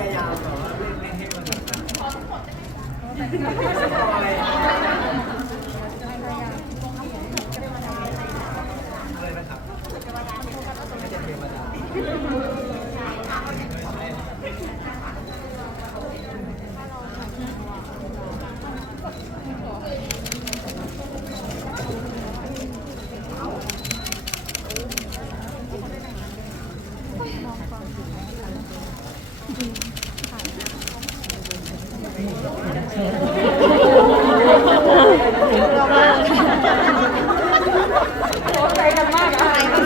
พยายามแบบว่เล่นให้มัน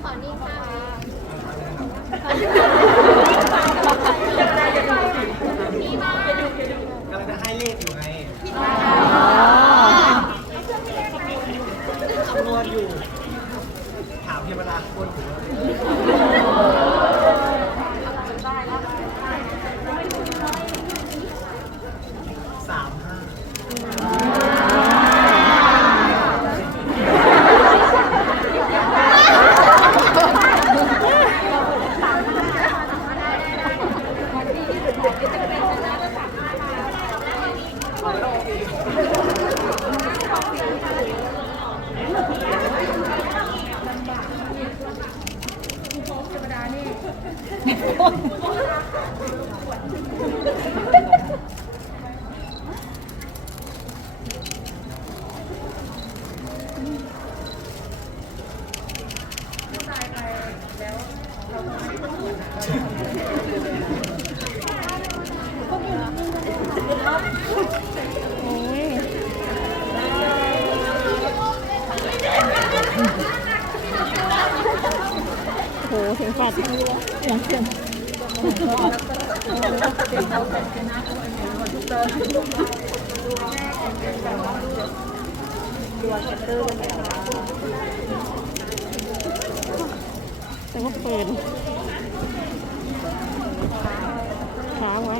ขอนี่ค่ะ ขึ้นแต่ว่าเปิดขาไว้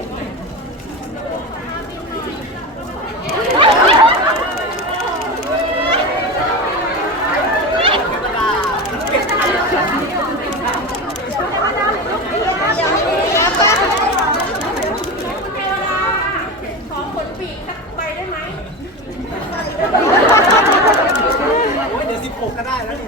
claro.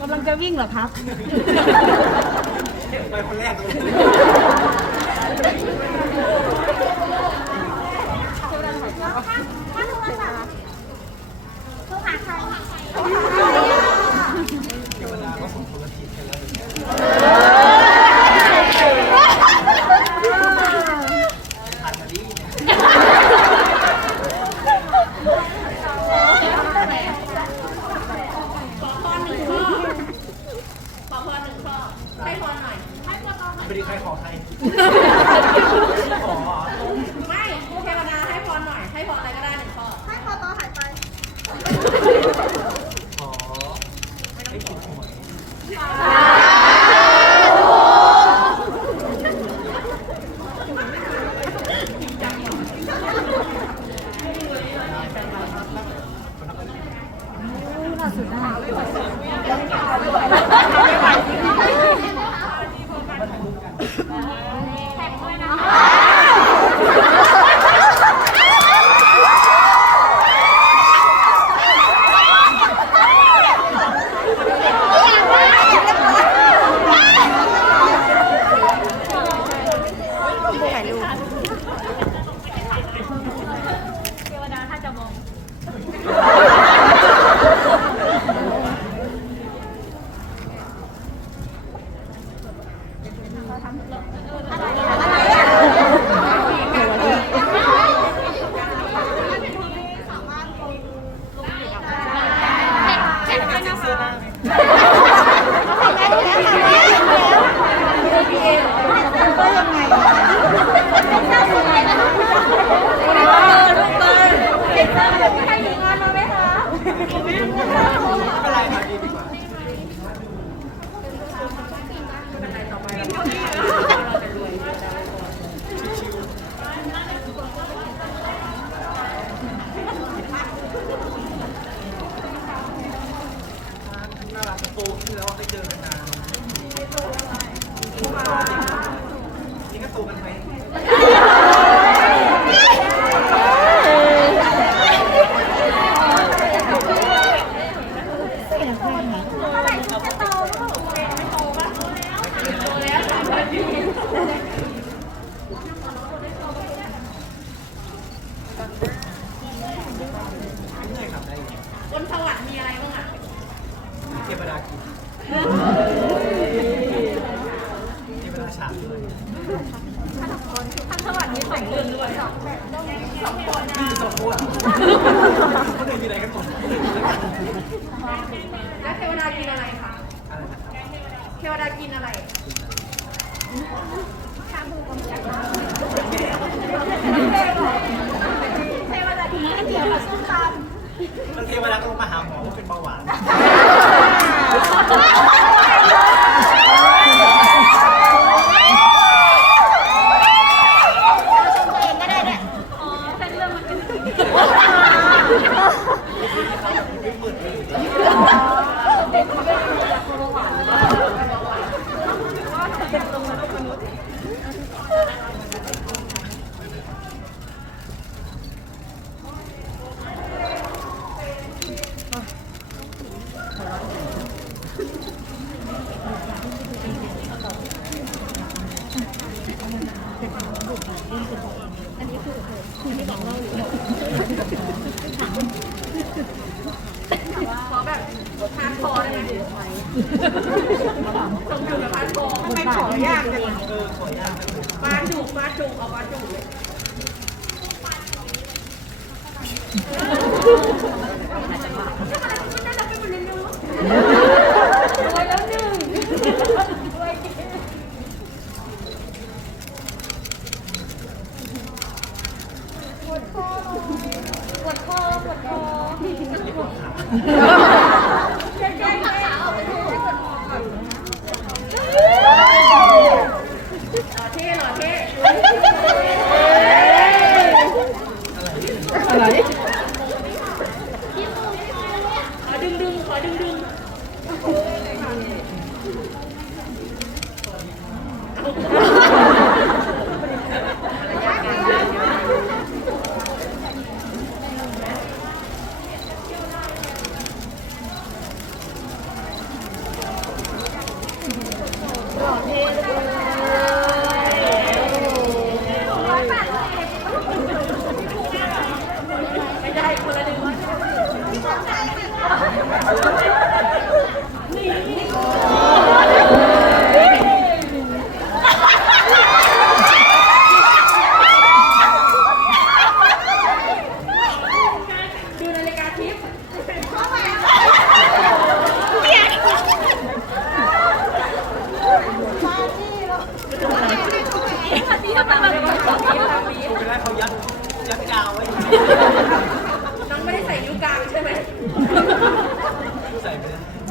กำลังจะวิ่งเหรอครับ ไปคนแรกเลย โตขึ้นแล้วได้เจอกันนานนี่ก็โตกันไหมไม่ได้ขับได้อยู่ บนสวรรค์ มีอะไรบ้างอะเทวดากินเทวดาฉาบด้วยทั้งสวรรค์มีสองเรื่องด้วยสองคนมีสองคนคนอื่นมีอะไรกันหมดแล้วเทวดากินอะไรคะอะไรนะเทวดากินอะไร บางทีเวลาก็ลงมาหาหมอว่าเป็นเบาหวานเป็นเรื่องมันเป็น Thank you.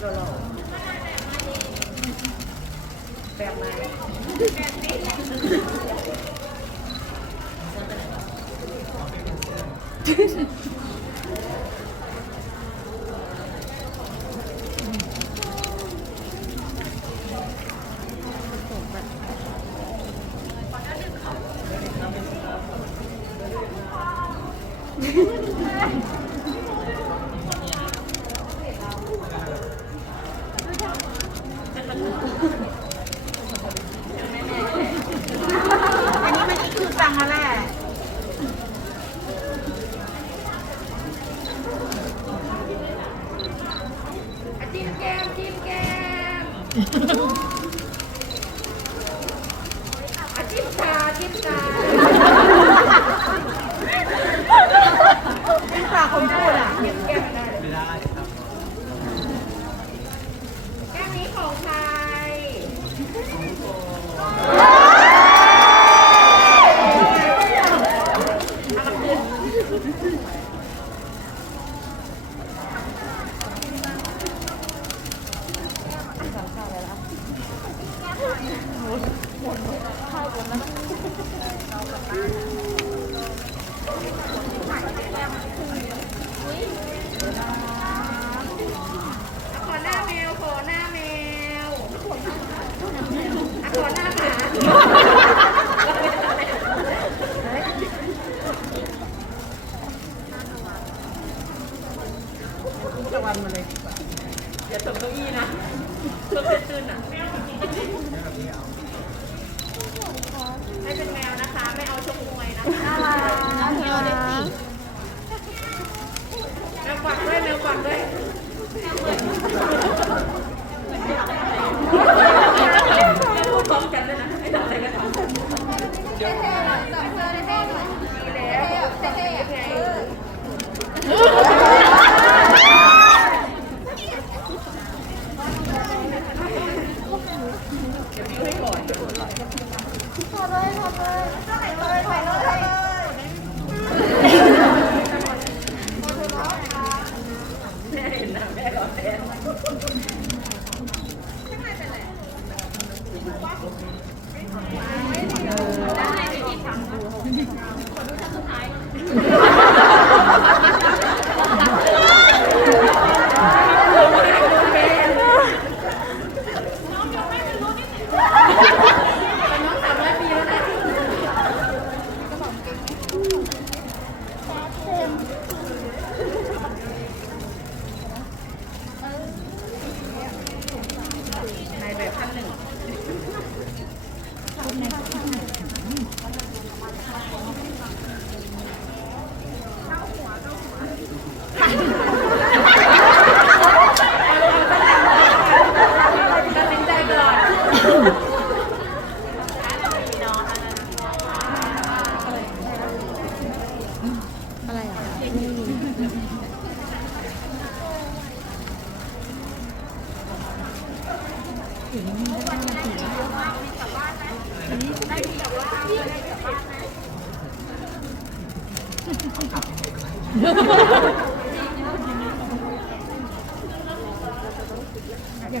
หล่อๆแบบไหนแบบนี้ どうも。Yeah.